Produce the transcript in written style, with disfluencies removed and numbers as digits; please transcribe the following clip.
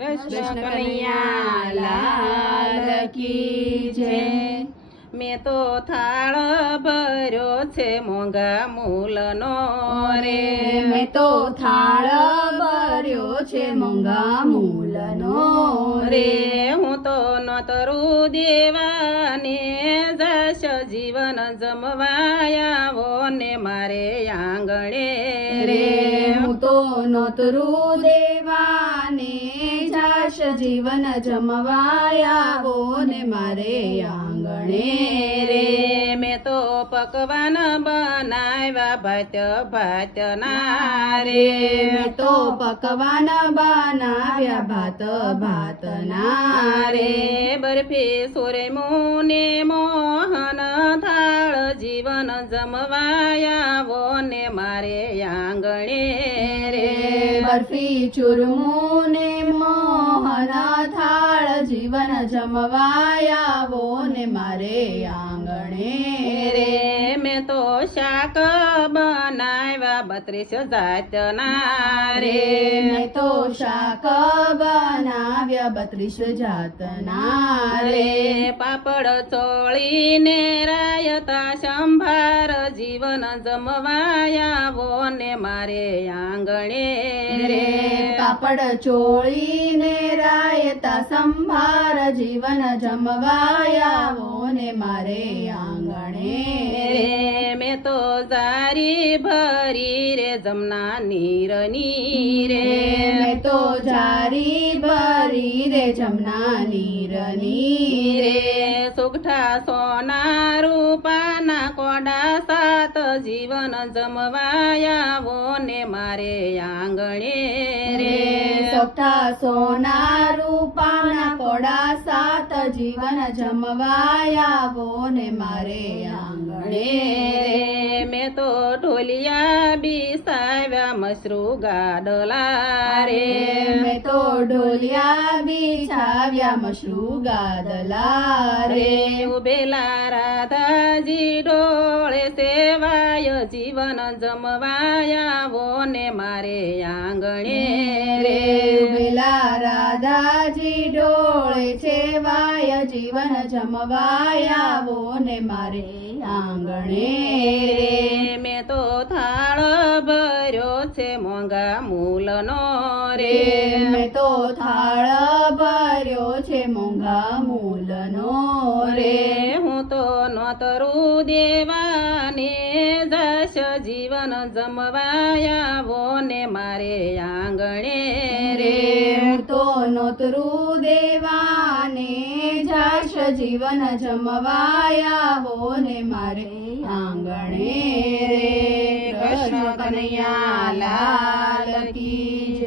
કૃષ્ણ કનૈયા લાલ કી જય। મેં તો થાળ ભર્યો છે મોંઘા મૂલનો રે, મેં તો થાળ ભર્યો છે મોંઘા મૂલનો રે, હું તો નોતરું દેવાને જશ જીવન જમવાયાવો ને મારે આંગણે રે, હું તો નોતરું દેવાને જાશ જીવન જમવાયાવો ને મારે આંગણે રે, મેં તો પકવાન બનાવ્યા ભાત ભાતના રે, મેં તો પકવાન બનાવ્યા ભાત ભાતના રે, બરફી સુરેમું ને મોહન થાળ જીવન જમવાયાવો ને મારે આંગણે રે, બરફી ચૂરમું ને મોહન થાળ જીવન જમવાયાવો ને મારે આંગણે રે, મેં તો શાક બનાવ્યા 32 જાતના રે, મેં તો શાક બનાવ્યા 32 જાતના રે, પાપડ ચોળીને રાયતા સંભાર જીવન જમવાયાવો ને મારે આંગણે રે, પાપડ ચોળીને રાયતા સંભાર જીવન જમવાયાવો ને મારે આંગણે રે, મેં તો જારી ભરી રે જમના નીરની રે, મેં તો જારી ભરી રે જમના નીરની રે, સુગઠા સોના રૂપાના કોડા સાત જીવન જમવાયાવો ને મારે આંગણે રે, સોગઠા સોના રૂપાના કોડા સાત જીવન જમવાયાવો ને મારે આંગણે રે, મેં તો ઢોલિયા બિસાવ્યા મસરૂ ગાડલા રે, મેં તો ઢોલિયા બિછાવ્યા મશરૂ ગાદલા રે, રે, ઉભેલા રાધાજી ડોળે સેવાય જીવન જમવાયાવો ને મારે આંગણે રે, ઉભેલા રાધાજી ડોળે છે વાય જીવન જમવાયાવો ને મારે આંગણે રે, મેં તો થાળ ભર્યો છે મોંઘા મૂલનો રે, મેં તો થાળ ભર્યો છે મોંઘા મૂલનો રે, હું તો નોતરું દેવાને જશ જીવન જમવાયાવો ને મારે આંગણે રે, હું તો નોતરું દેવાને જાશ જીવન જમવાયાવો ને મારે આંગણે રે। કૃષ્ણ કનૈયા લાલ કી